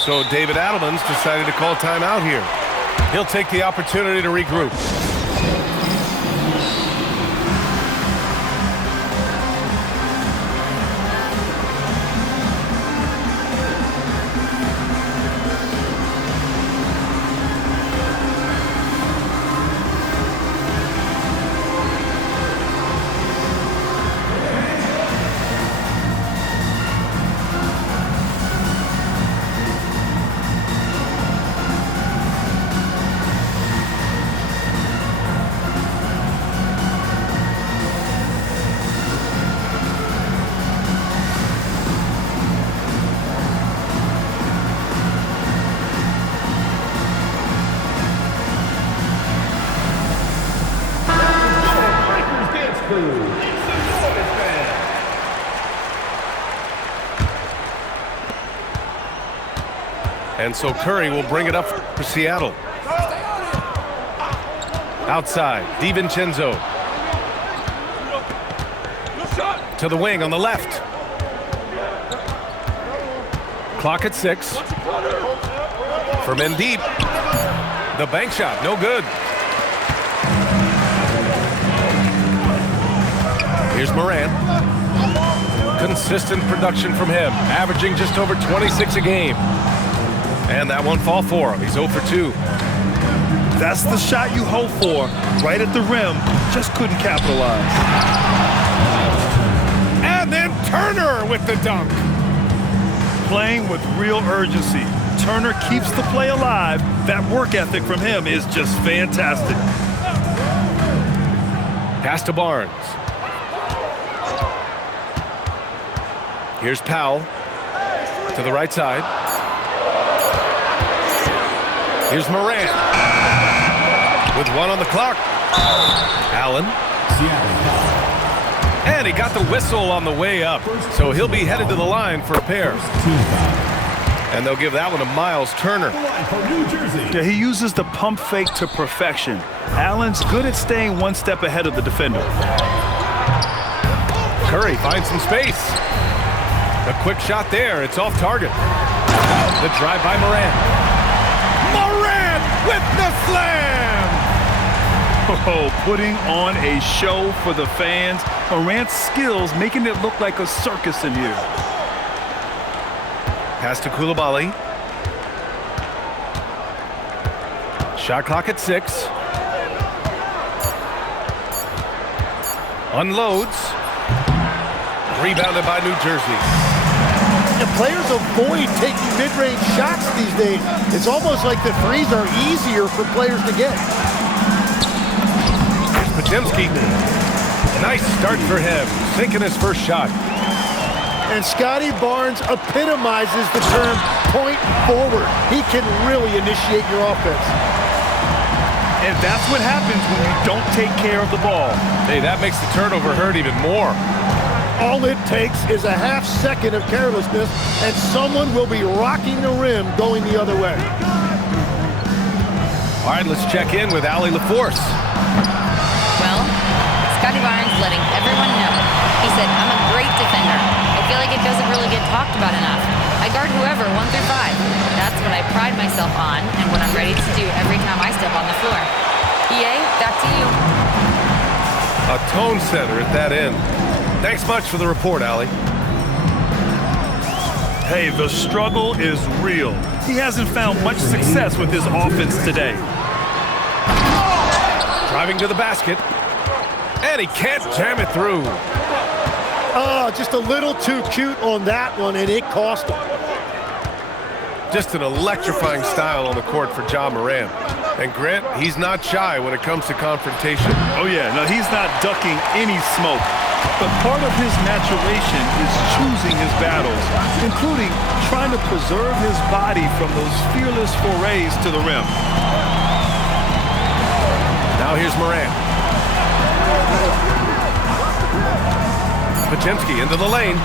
So David Adelman's decided to call timeout here. He'll take the opportunity to regroup. And so Curry will bring it up for Seattle. Outside, DiVincenzo. To the wing on the left. Clock at 6. From in deep. The bank shot, no good. Here's Morant. Consistent production from him, averaging just over 26 a game. And that won't fall for him. He's 0 for 2. That's the shot you hope for. Right at the rim. Just couldn't capitalize. And then Turner with the dunk. Playing with real urgency. Turner keeps the play alive. That work ethic from him is just fantastic. Pass to Barnes. Here's Powell. To the right side. Here's Morant. With 1 on the clock. Allen. And he got the whistle on the way up. So he'll be headed to the line for a pair. And they'll give that one to Miles Turner. Yeah, he uses the pump fake to perfection. Allen's good at staying one step ahead of the defender. Curry finds some space. A quick shot there. It's off target. The drive by Morant. Morant with the slam! Oh, putting on a show for the fans. Morant's skills making it look like a circus in here. Pass to Coulibaly. Shot clock at 6. Unloads. Rebounded by New Jersey. The players avoid taking mid-range shots these days. It's almost like the threes are easier for players to get. Here's Podziemski. Nice start for him, sinking his first shot. And Scotty Barnes epitomizes the term point forward. He can really initiate your offense. And that's what happens when you don't take care of the ball. Hey, that makes the turnover hurt even more. All it takes is a half second of carelessness, and someone will be rocking the rim going the other way. All right, let's check in with Allie LaForce. Well, Scotty Barnes letting everyone know. He said, I'm a great defender. I feel like it doesn't really get talked about enough. I guard whoever, 1 through 5. That's what I pride myself on and what I'm ready to do every time I step on the floor. EA, back to you. A tone setter at that end. Thanks much for the report, Allie. Hey, the struggle is real. He hasn't found much success with his offense today. Driving to the basket. And he can't jam it through. Oh, just a little too cute on that one, and it cost him. Just an electrifying style on the court for Ja Morant. And Grant, he's not shy when it comes to confrontation. Oh yeah, no, he's not ducking any smoke. But part of his maturation is choosing his battles, including trying to preserve his body from those fearless forays to the rim. Now here's Morant. Podziemski into the lane.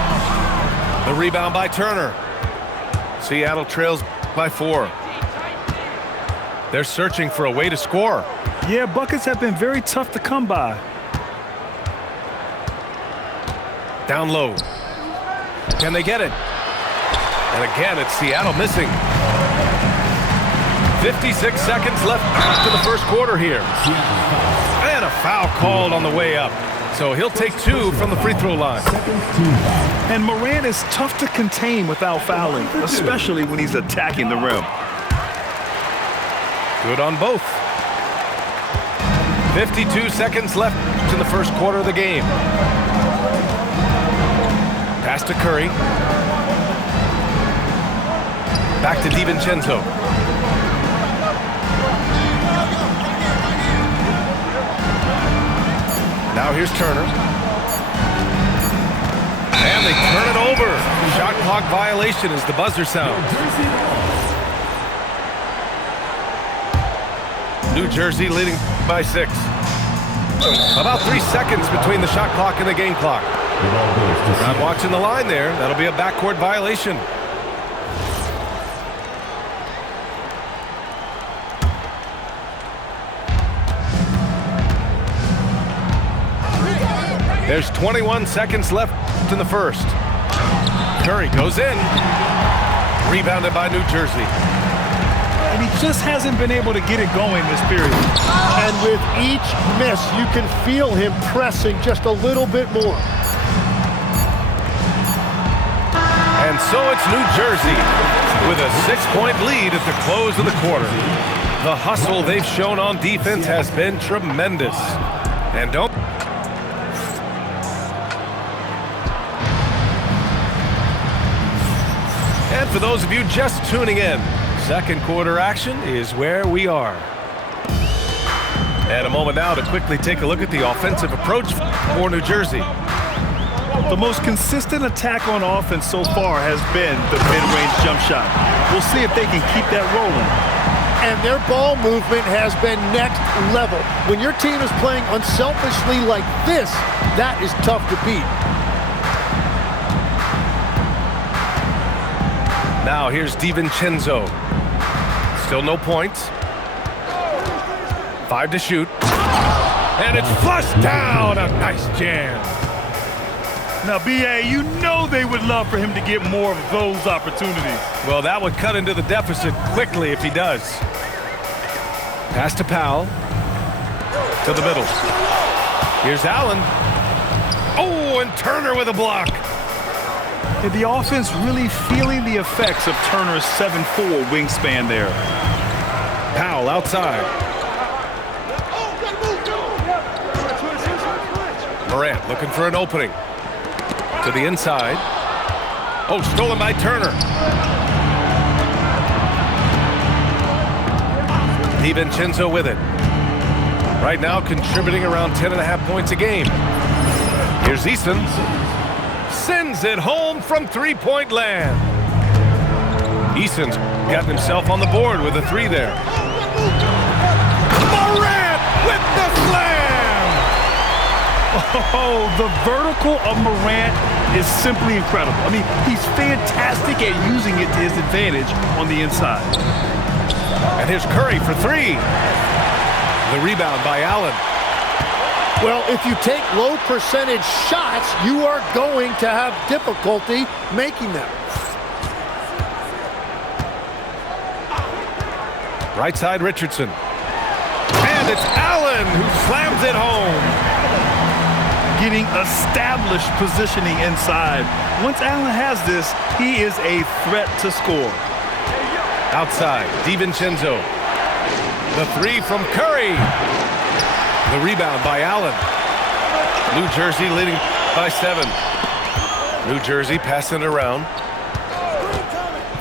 The rebound by Turner. Seattle trails by 4. They're searching for a way to score. Yeah, buckets have been very tough to come by. Down low. Can they get it? And again, it's Seattle missing. 56 seconds left after the first quarter here. And a foul called on the way up. So he'll take 2 from the free throw line. And Morant is tough to contain without fouling, especially when he's attacking the rim. Good on both. 52 seconds left in the first quarter of the game. Pass to Curry. Back to DiVincenzo. Now here's Turner. And they turn it over. Shot clock violation as the buzzer sounds. New Jersey leading by 6. About 3 seconds between the shot clock and the game clock. Not watching the line there. That'll be a backcourt violation. There's 21 seconds left in the first. Curry goes in. Rebounded by New Jersey. And he just hasn't been able to get it going this period. And with each miss, you can feel him pressing just a little bit more. And so it's New Jersey with a 6-point lead at the close of the quarter. The hustle they've shown on defense has been tremendous. And don't... And for those of you just tuning in, second quarter action is where we are. And a moment now to quickly take a look at the offensive approach for New Jersey. The most consistent attack on offense so far has been the mid-range jump shot. We'll see if they can keep that rolling. And their ball movement has been next level. When your team is playing unselfishly like this, that is tough to beat. Now here's DiVincenzo. Still no points. 5 to shoot. And it's flushed down. A nice jam. Now, B.A., you know they would love for him to get more of those opportunities. Well, that would cut into the deficit quickly if he does. Pass to Powell. To the middle. Here's Allen. Oh, and Turner with a block. And the offense really feeling the effects of Turner's 7'4" wingspan there. Powell outside. Morant looking for an opening. To the inside. Oh, stolen by Turner. DiVincenzo with it. Right now contributing around 10.5 points a game. Here's Easton. Sends it home from three-point land. Easton's gotten himself on the board with a 3 there. Morant with the slam! Oh, the vertical of Morant is simply incredible. I mean, he's fantastic at using it to his advantage on the inside. And here's Curry for 3. The rebound by Allen. Well, if you take low percentage shots, you are going to have difficulty making them. Right side Richardson. And it's Allen who slams it home. Getting established positioning inside. Once Allen has this, he is a threat to score. Outside, DiVincenzo. The 3 from Curry. The rebound by Allen. New Jersey leading by 7. New Jersey passing it around.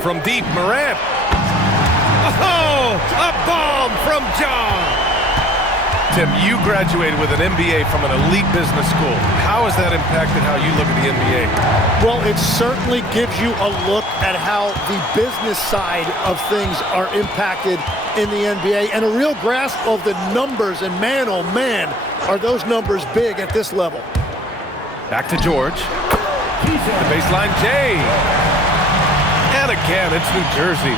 From deep, Morant. Oh, a bomb from John. Tim, you graduated with an MBA from an elite business school. How has that impacted how you look at the NBA? Well, it certainly gives you a look at how the business side of things are impacted in the NBA and a real grasp of the numbers. And man, oh man, are those numbers big at this level. Back to George. The baseline, Jay. And again, it's New Jersey.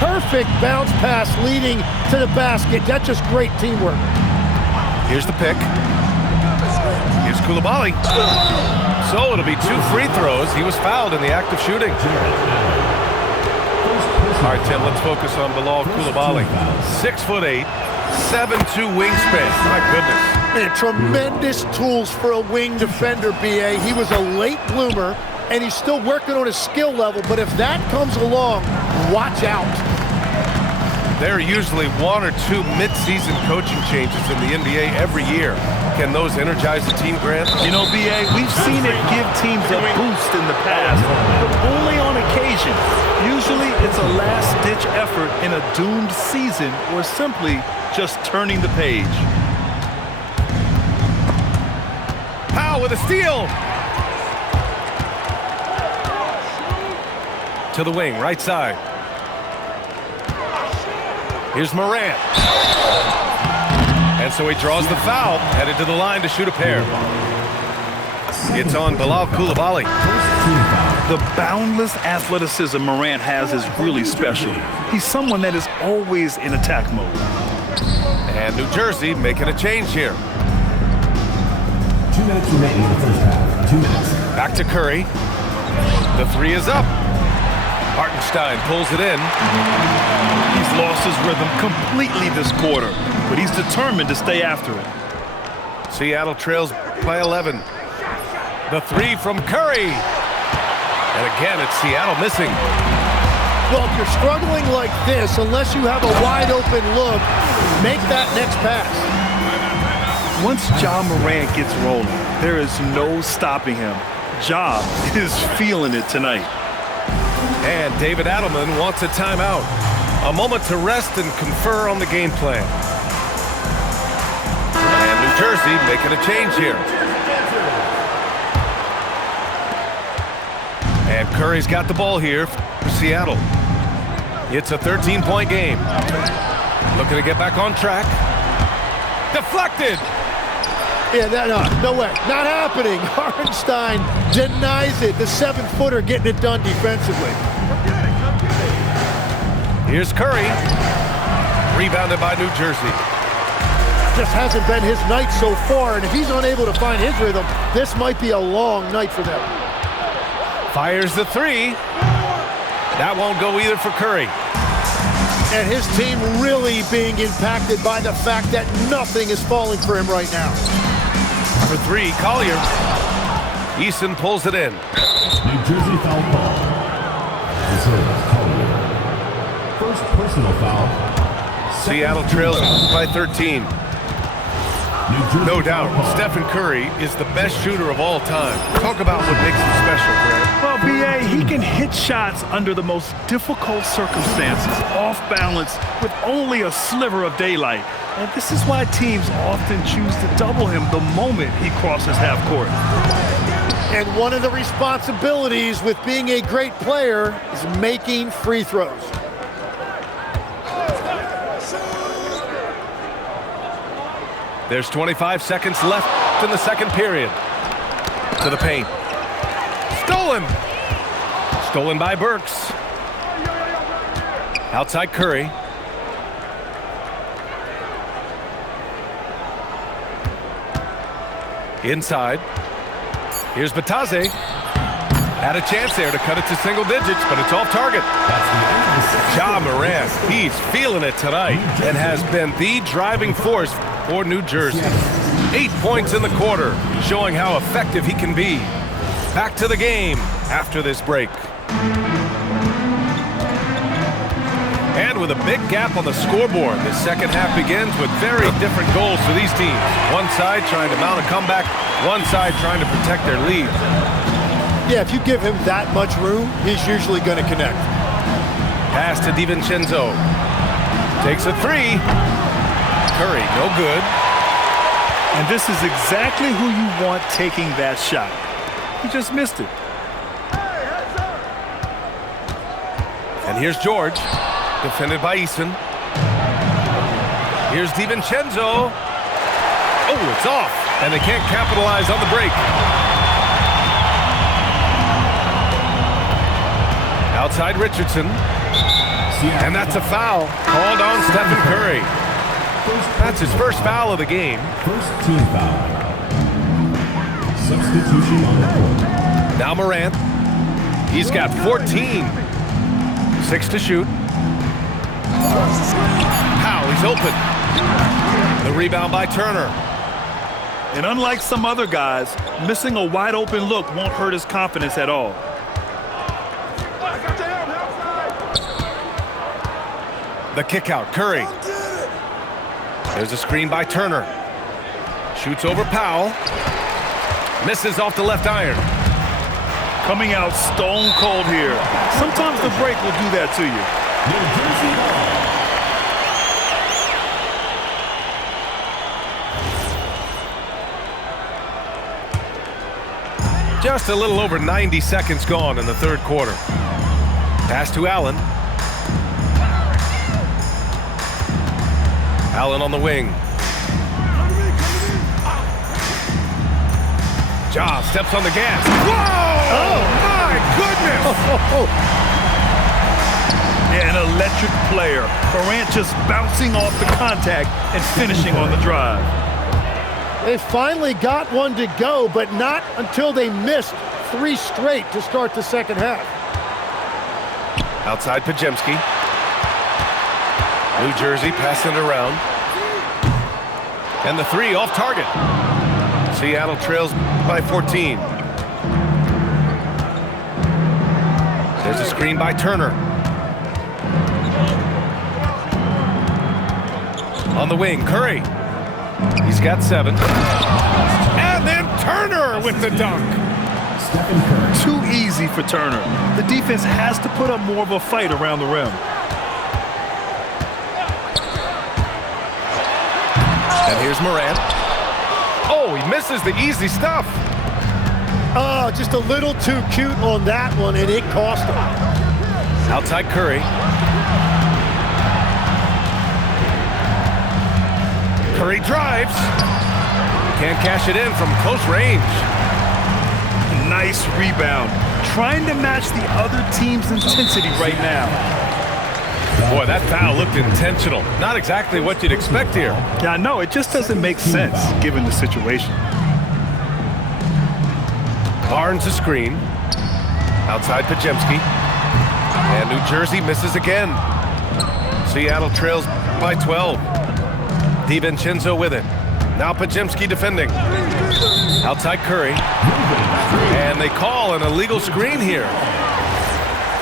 Perfect bounce pass leading to the basket. That's just great teamwork. Here's the pick. Here's Koulibaly. So it'll be 2 free throws. He was fouled in the act of shooting. All right, Tim, let's focus on Bilal Koulibaly. 6'8", 7'2" wingspan. My goodness. Man, tremendous tools for a wing defender, B.A. He was a late bloomer, and he's still working on his skill level, but if that comes along, watch out. There are usually 1 or 2 mid-season coaching changes in the NBA every year. Can those energize the team, Grant? You know, B.A., we've seen it give teams a boost in the past, but only on occasion. Usually it's a last-ditch effort in a doomed season or simply just turning the page. Powell with a steal. To the wing, right side. Here's Morant. And so he draws the foul, headed to the line to shoot a pair. It's on Bilal Koulibaly. The boundless athleticism Morant has is really special. He's someone that is always in attack mode. And New Jersey making a change here. 2 minutes remaining in the first half. 2 minutes. Back to Curry. The 3 is up. Hartenstein pulls it in. He's lost his rhythm completely this quarter, but he's determined to stay after it. Seattle trails by 11. The 3 from Curry. And again, it's Seattle missing. Well, if you're struggling like this, unless you have a wide open look, make that next pass. Once Ja Morant gets rolling, there is no stopping him. Ja is feeling it tonight. And David Adelman wants a timeout. A moment to rest and confer on the game plan. And New Jersey making a change here. And Curry's got the ball here for Seattle. It's a 13-point game. Looking to get back on track. Deflected. Yeah, no way. Not happening. Hartenstein denies it. The 7-footer getting it done defensively. Here's Curry. Rebounded by New Jersey. Just hasn't been his night so far, and if he's unable to find his rhythm, this might be a long night for them. Fires the 3. That won't go either for Curry. And his team really being impacted by the fact that nothing is falling for him right now. For 3, Collier. Eason pulls it in. New Jersey foul call. Reserves Collier. First personal foul. Seattle trails by 13. No doubt, Stephen Curry is the best shooter of all time. Talk about what makes him special, Grant. Well, B.A., he can hit shots under the most difficult circumstances, off balance, with only a sliver of daylight. And this is why teams often choose to double him the moment he crosses half court. And one of the responsibilities with being a great player is making free throws. There's 25 seconds left in the second period. To the paint. Stolen. Stolen by Burks. Outside Curry. Inside. Here's Batase. Had a chance there to cut it to single digits, but it's off target. Ja Morant, he's feeling it tonight and has been the driving force for New Jersey. 8 points in the quarter, showing how effective he can be. Back to the game after this break. And with a big gap on the scoreboard, the second half begins with very different goals for these teams. One side trying to mount a comeback, one side trying to protect their lead. Yeah, if you give him that much room, he's usually going to connect. Pass to DiVincenzo. Takes a 3. Curry, no good. And this is exactly who you want taking that shot. He just missed it. And here's George, defended by Eason. Here's DiVincenzo. Oh, it's off, and they can't capitalize on the break. Outside Richardson. And that's a foul called on Stephen Curry. That's his first foul of the game. First team foul. substitution on the court. Now Morant. He's got 14. 6 to shoot. Powell, he's open. The rebound by Turner. And unlike some other guys, missing a wide open look won't hurt his confidence at all. The kick out, Curry. There's a screen by Turner. Shoots over Powell. Misses off the left iron. Coming out stone cold here. Sometimes the break will do that to you. New Jersey ball. Just a little over 90 seconds gone in the third quarter. Pass to Allen. Allen on the wing. Ja steps on the gas. Whoa! Oh, my goodness! Yeah, an electric player. Morant just bouncing off the contact and finishing on the drive. They finally got one to go, but not until they missed 3 straight to start the second half. Outside Podziemski. New Jersey passing it around. And the 3 off target. Seattle trails by 14. There's a screen by Turner. On the wing, Curry. He's got 7. And then Turner with the dunk. Stephen Curry. Too easy for Turner. The defense has to put up more of a fight around the rim. And here's Morant. Oh, he misses the easy stuff. Oh, just a little too cute on that one, and it cost him. Outside Curry. Curry drives. Can't cash it in from close range. Nice rebound. Trying to match the other team's intensity right now. Boy, that foul looked intentional. Not exactly what you'd expect here. Yeah, I know. It just doesn't make sense given the situation. Barnes a screen. Outside Podziemski. And New Jersey misses again. Seattle trails by 12. DiVincenzo with it. Now Podziemski defending. Outside Curry. And they call an illegal screen here.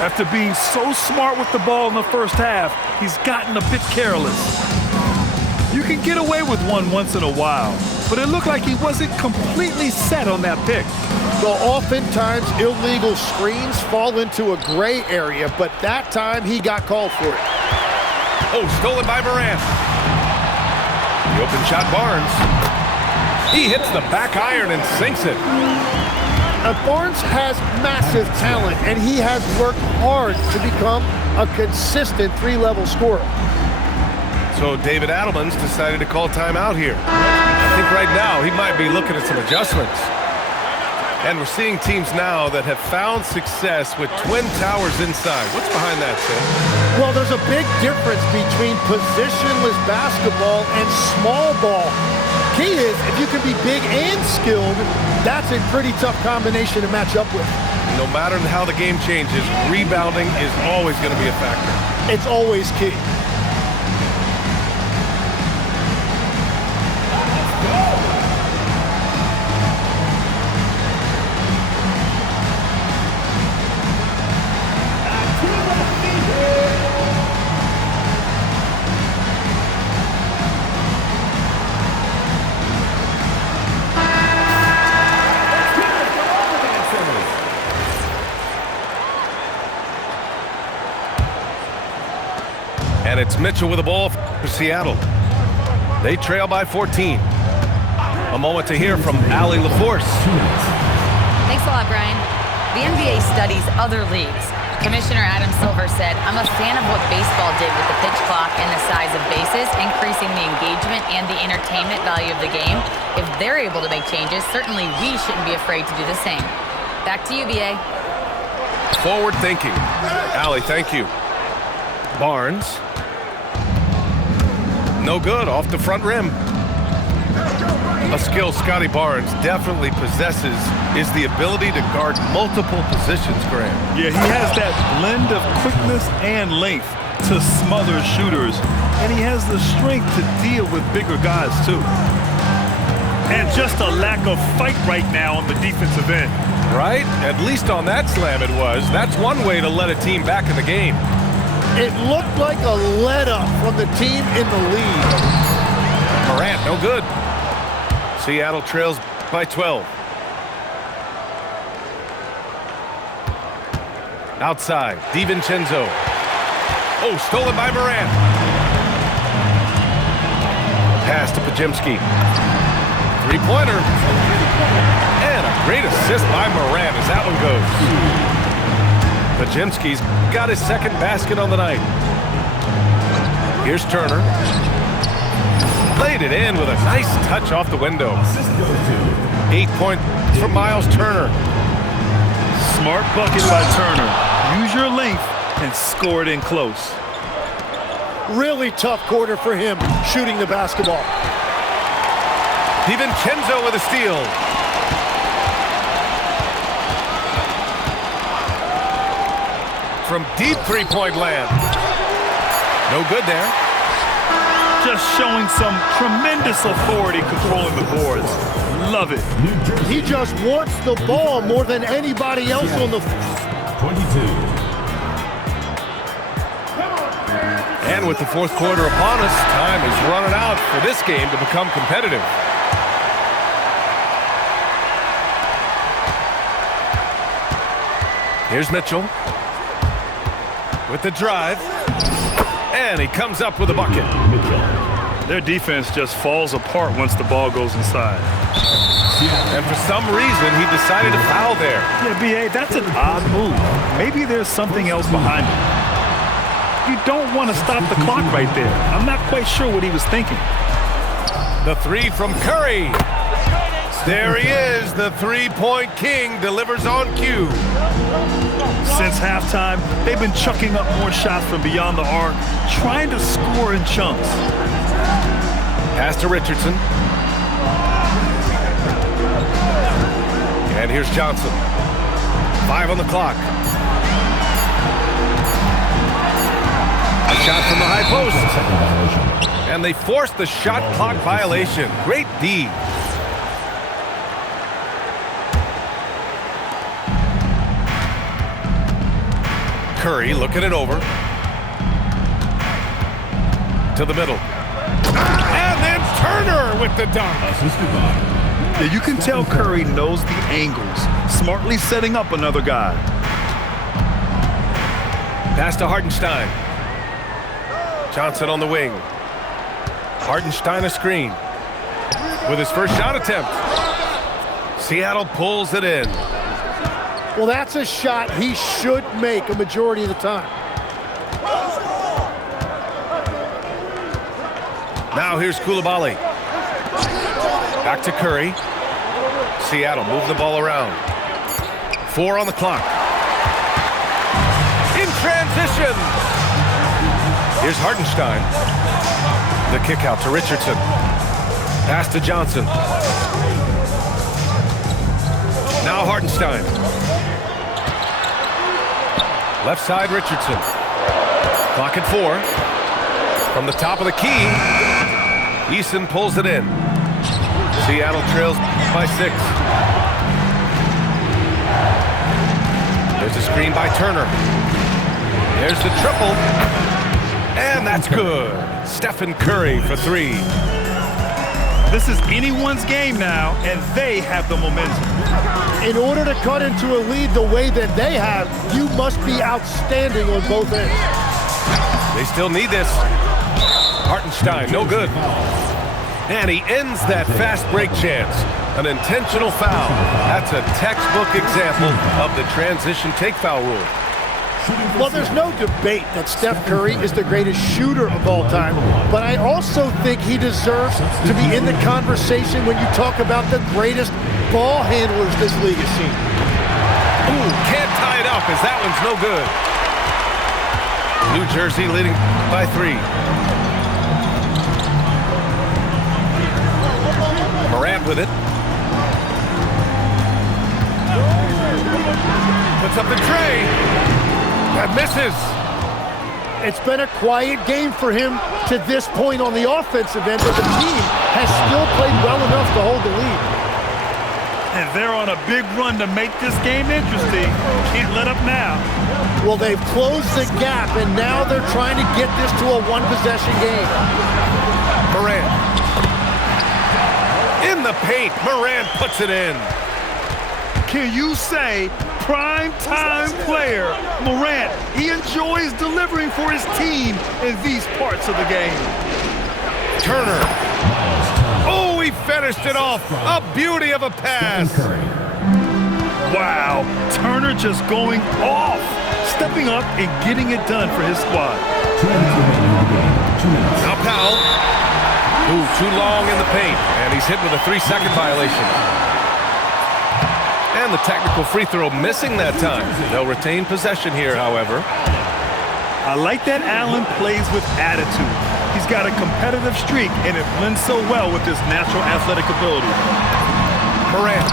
After being so smart with the ball in the first half, he's gotten a bit careless. You can get away with one once in a while, but it looked like he wasn't completely set on that pick. Well, oftentimes illegal screens fall into a gray area, but that time he got called for it. Oh, stolen by Morant. The open shot, Barnes. He hits the back iron and sinks it. Barnes has massive talent, and he has worked hard to become a consistent 3-level scorer. So David Adelman's decided to call timeout here. I think right now he might be looking at some adjustments. And we're seeing teams now that have found success with twin towers inside. What's behind that, Tim? Well, there's a big difference between positionless basketball and small ball. Key is, if you can be big and skilled, that's a pretty tough combination to match up with. No matter how the game changes, rebounding is always going to be a factor. It's always key. And it's Mitchell with the ball for Seattle. They trail by 14. A moment to hear from Allie LaForce. Thanks a lot, Brian. The NBA studies other leagues. Commissioner Adam Silver said, "I'm a fan of what baseball did with the pitch clock and the size of bases, increasing the engagement and the entertainment value of the game. If they're able to make changes, certainly we shouldn't be afraid to do the same." Back to you, BA. Forward thinking. Allie, thank you. Barnes. No good, off the front rim. A skill Scotty Barnes definitely possesses is the ability to guard multiple positions, Graham. Yeah, he has that blend of quickness and length to smother shooters, and he has the strength to deal with bigger guys, too. And just a lack of fight right now on the defensive end. Right? At least on that slam it was. That's one way to let a team back in the game. It looked like a let-up from the team in the lead. Morant, no good. Seattle trails by 12. Outside, DiVincenzo. Oh, stolen by Morant. Pass to Podziemski. Three-pointer. And a great assist by Morant as that one goes. Podziemski's got his second basket on the night. Here's Turner. Played it in with a nice touch off the window. 8 points from Miles Turner. Smart bucket by Turner. Use your length and score it in close. Really tough quarter for him shooting the basketball. DiVincenzo with a steal. From deep three-point land. No good there. Just showing some tremendous authority controlling the boards. Love it. He just wants the ball more than anybody else on the 22. And with the fourth quarter upon us, time is running out for this game to become competitive. Here's Mitchell with the drive, and he comes up with a bucket. Their defense just falls apart once the ball goes inside. And for some reason, he decided to foul there. Yeah, B.A., that's an odd move. Maybe there's something else behind it. You don't want to stop the clock right there. I'm not quite sure what he was thinking. The three from Curry. There he is, the three-point king, delivers on cue. Since halftime, they've been chucking up more shots from beyond the arc, trying to score in chunks. Pass to Richardson. And here's Johnson. 5 on the clock. A shot from the high post. And they forced the shot clock violation. Great D. Curry looking it over. To the middle. And then Turner with the dunk. Yeah, you can tell Curry knows the angles, smartly setting up another guy. Pass to Hartenstein. Johnson on the wing. Hartenstein a screen. With his first shot attempt. Seattle pulls it in. Well, that's a shot he should make a majority of the time. Now here's Coulibaly. Back to Curry. Seattle move the ball around. 4 on the clock. In transition. Here's Hartenstein. The kick out to Richardson. Pass to Johnson. Now Hartenstein. Left side Richardson. Clock at 4. From the top of the key, Eason pulls it in. Seattle trails by 6. There's a screen by Turner. There's the triple. And that's good. Stephen Curry for 3. This is anyone's game now, and they have the momentum. In order to cut into a lead the way that they have, you must be outstanding on both ends. They still need this. Hartenstein, no good. And he ends that fast break chance. An intentional foul. That's a textbook example of the transition take foul rule. Well, there's no debate that Steph Curry is the greatest shooter of all time, but I also think he deserves to be in the conversation when you talk about the greatest ball handlers this league has seen. Ooh, can't tie it up as that one's no good. New Jersey leading by 3. Morant with it. Puts up the tray. That misses. It's been a quiet game for him to this point on the offensive end, but the team has still played well enough to hold the lead. And they're on a big run to make this game interesting. Can't let up now. Well, they've closed the gap, and now they're trying to get this to a one-possession game. Morant. In the paint, Morant puts it in. Can you say prime-time player Morant? He enjoys delivering for his team in these parts of the game. Turner. Oh, he finished it off. A beauty of a pass. Wow, Turner just going off, stepping up and getting it done for his squad. Now Powell. Ooh, too long in the paint, and he's hit with a 3-second violation. And the technical free throw missing that time. They'll retain possession here, however. I like that Allen plays with attitude. He's got a competitive streak, and it blends so well with his natural athletic ability. Morant.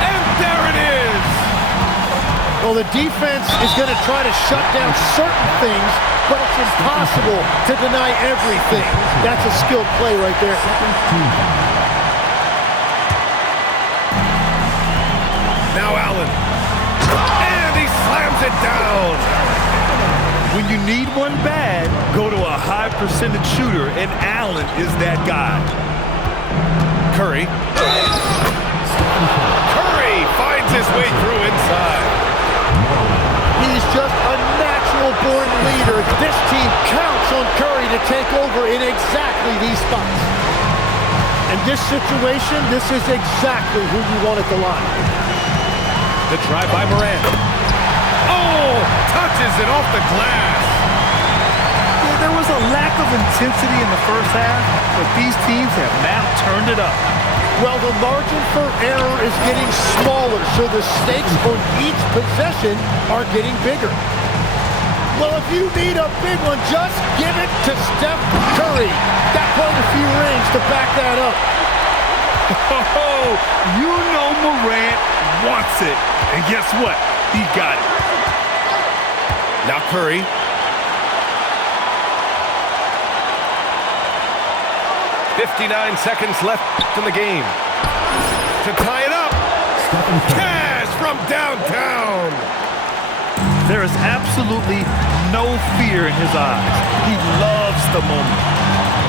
And there it is! Well, the defense is going to try to shut down certain things, but it's impossible to deny everything. That's a skilled play right there. Now Allen. And he slams it down. When you need one bad, go to a high percentage shooter, and Allen is that guy. Curry. Curry finds his way through inside. He's just a natural-born leader. This team counts on Curry to take over in exactly these spots. In this situation, this is exactly who you want at the line. The drive by Morant. Oh, touches it off the glass. Yeah, there was a lack of intensity in the first half, but these teams have now turned it up. Well, the margin for error is getting smaller, so the stakes on each possession are getting bigger. Well, if you need a big one, just give it to Steph Curry. Got quite a few rings to back that up. Oh, you know Morant wants it. And guess what? He got it. Now Curry. .59 seconds left in the game. To tie it up. Cash from downtown. There is absolutely no fear in his eyes. He loves the moment.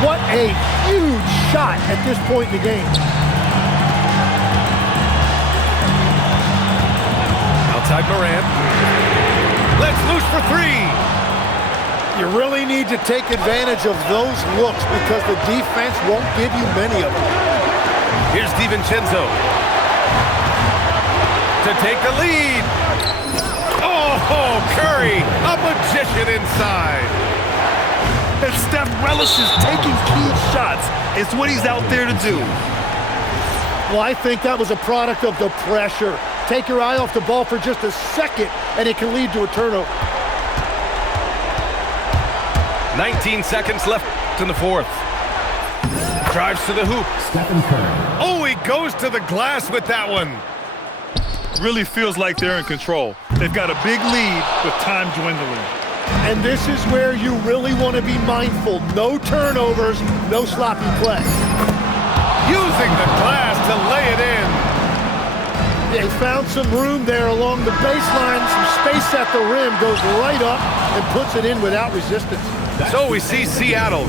What a huge shot at this point in the game. Outside Morant. Let's loose for three. You really need to take advantage of those looks because the defense won't give you many of them. Here's DiVincenzo to take the lead. Oh, Curry, a magician inside. And Steph relishes taking key shots. It's what he's out there to do. Well, I think that was a product of the pressure. Take your eye off the ball for just a second, and it can lead to a turnover. 19 seconds left in the fourth. Drives to the hoop. Stephen Curry. Oh, he goes to the glass with that one. Really feels like they're in control. They've got a big lead with time dwindling. And this is where you really want to be mindful. No turnovers, no sloppy play. Using the glass to lay it in. They found some room there along the baseline. Some space at the rim, goes right up and puts it in without resistance. So we see Seattle